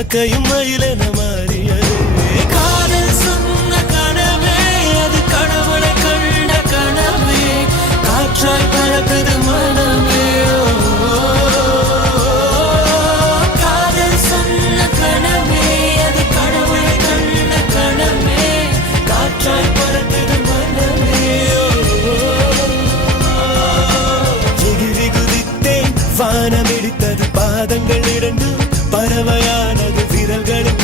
காக்கையும் மயிலென மாறியது. காதல் சொன்ன கனவே அது கடவுளை கண்ட கனவே, காற்றாய் பறக்குது மனமே. காதல் சொன்ன கனவே அது கடவுளை கண்ட கனவே, காற்றாய் பறக்குது மனமே. எகிரி குதித்தேன், வானம் இடித்தது, பாதங்கள் இரண்டு பறவையானது, விரல்களின்